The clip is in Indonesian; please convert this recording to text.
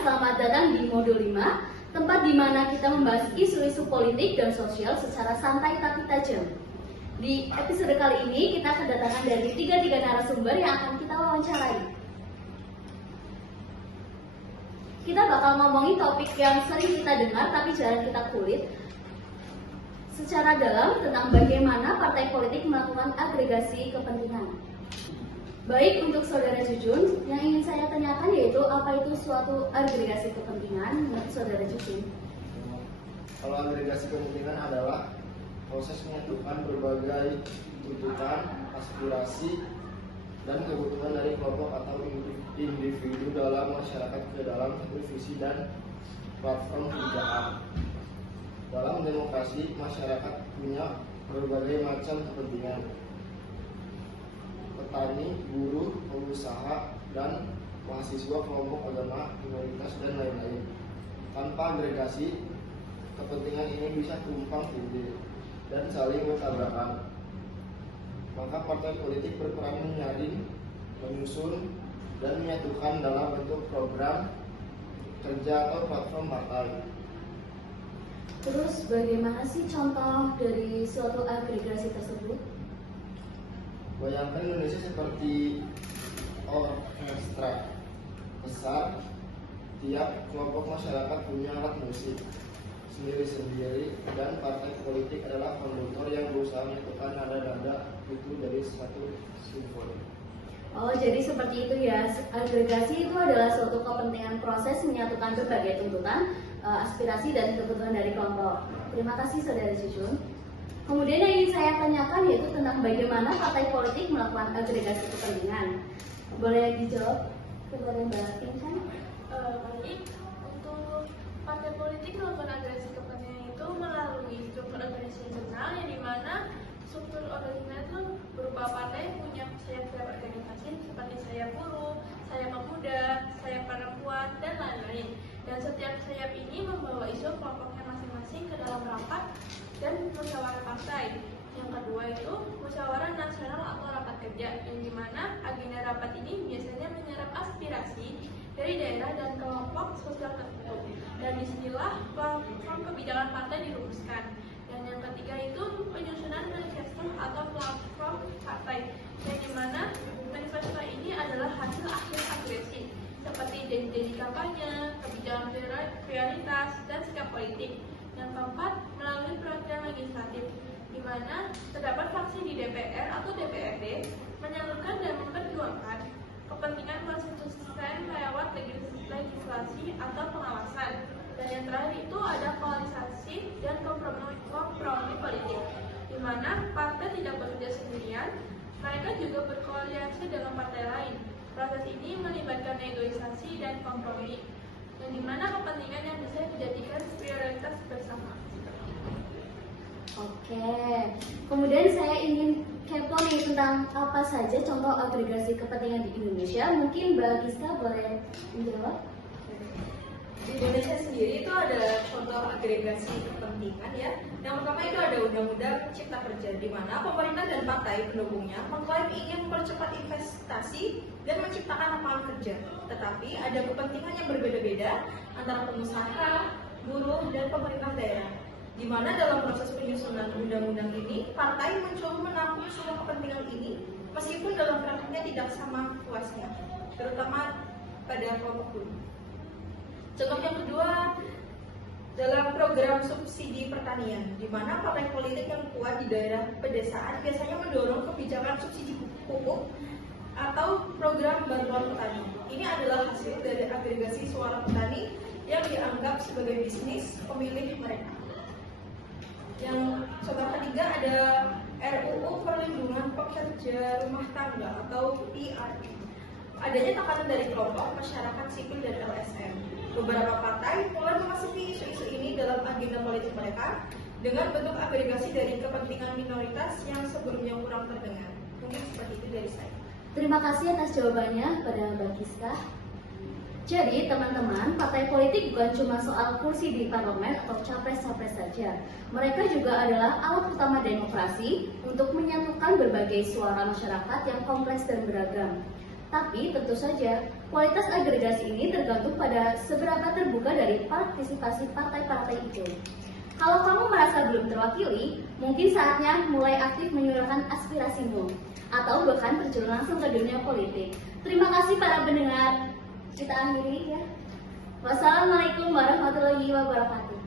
selamat datang di modul 5, tempat di mana kita membahas isu-isu politik dan sosial secara santai tapi tajam. Di episode kali ini kita kedatangan dari tiga narasumber yang akan kita wawancarai. Kita bakal ngomongin topik yang sering kita dengar tapi jarang kita kulik secara dalam tentang bagaimana partai politik melakukan agregasi kepentingan. Baik, untuk Saudara Jujun, yang ingin saya tanyakan yaitu apa itu suatu agregasi kepentingan menurut Saudara Jujun? Kalau agregasi kepentingan adalah proses menyatukan berbagai tuntutan, aspirasi, dan kebutuhan dari kelompok atau individu dalam masyarakat ke dalam satu visi dan platform kebijakan. Dalam demokrasi, masyarakat punya berbagai macam kepentingan. Petani, buruh, pengusaha, dan mahasiswa, kelompok agama, minoritas, dan lain-lain. Tanpa agregasi, kepentingan ini bisa tumpang tindih dan saling bertabrakan. Maka partai politik berperan menyaring, menyusun, dan menyatukan dalam bentuk program kerja atau platform partai. Terus bagaimana sih contoh dari suatu agregasi tersebut? Bayangkan Indonesia seperti orkestra besar. Tiap kelompok masyarakat punya alat musik sendiri-sendiri, dan partai politik adalah konduktor yang berusaha menyatukan nada-nada itu dari satu simfoni. Oh, jadi seperti itu ya. Agregasi itu adalah suatu kepentingan proses menyatukan berbagai tuntutan, aspirasi, dan kebutuhan dari kelompok. Terima kasih Saudara Jujun. Kemudian yang ingin saya tanyakan yaitu tentang bagaimana partai politik melakukan agregasi kepentingan. Boleh dijawab kepada Mbak Insan? Baik, untuk partai politik melakukan agregasi kepentingan itu melalui struktur organisasi internal, yang dimana struktur organisasi itu berupa partai punya sayap-sayap organisasi seperti sayap buruh, sayap pemuda, sayap perempuan, dan lain-lain. Dan setiap sayap ini membawa isu kelompoknya masing-masing ke dalam rapat dan musyawarah partai. Yang kedua itu musyawarah nasional atau rapat kerja, yang dimana agenda rapat ini biasanya menyerap aspirasi dari daerah dan kelompok sosial tertentu. Dan disinilah platform kebijakan partai dirumuskan. Dan yang ketiga itu penyusunan manifesto atau platform partai, yang dimana manifesto ini adalah hasil akhir agresi seperti janji kampanye, kebijakan prioritas, dan sikap politik. Yang keempat, melalui peraturan legislatif, di mana terdapat fraksi di DPR atau DPRD menyalurkan dan memperjuangkan kepentingan konsisten lewat legislasi atau pengawasan. Dan yang terakhir itu ada koalisasi dan kompromi politik, di mana partai tidak bekerja sendirian, mereka juga berkoalisi dengan partai lain. Proses ini melibatkan negosiasi dan kompromi, yang dimana kepentingan yang bisa dijadikan prioritas bersama. Oke, kemudian saya ingin kepo nih tentang apa saja contoh agregasi kepentingan di Indonesia. Mungkin Mbak Giska boleh menjawab? Di Indonesia sendiri itu ada contoh agregasi kepentingan ya. Yang pertama itu ada Undang-Undang Cipta Kerja, di mana pemerintah dan partai pendukungnya mengklaim ingin mempercepat investasi dan menciptakan lapangan kerja. Tetapi ada kepentingan yang berbeda-beda antara pengusaha, buruh, dan pemerintah daerah. Di mana dalam proses penyusunan undang-undang ini, partai mencoba menampung semua kepentingan ini, meskipun dalam praktiknya tidak sama puasnya, terutama pada kelompok buruh. Contoh yang kedua, dalam program subsidi pertanian, di mana partai politik yang kuat di daerah pedesaan biasanya mendorong kebijakan subsidi pupuk atau program bantuan petani. Ini adalah hasil dari agregasi suara petani yang dianggap sebagai bisnis pemilih mereka. Yang contoh ketiga ada RUU Perlindungan Pekerja Rumah Tangga atau PRT. Adanya tekanan dari kelompok masyarakat sipil dan LSM. Beberapa partai mulai memasuki isu-isu ini dalam agenda politik mereka dengan bentuk agregasi dari kepentingan minoritas yang sebelumnya kurang terdengar. Mungkin seperti itu dari saya. Terima kasih atas jawabannya pada Mbak Giska. Jadi teman-teman, partai politik bukan cuma soal kursi di parlemen atau capres-capres saja. Mereka juga adalah alat utama demokrasi untuk menyatukan berbagai suara masyarakat yang kompleks dan beragam. Tapi tentu saja Kualitas agregasi ini tergantung pada seberapa terbuka dari partisipasi partai-partai itu. Kalau kamu merasa belum terwakili, mungkin saatnya mulai aktif menyuarakan aspirasimu, atau bahkan terjun langsung ke dunia politik. Terima kasih para pendengar. Kita akhiri ya. Wassalamualaikum warahmatullahi wabarakatuh.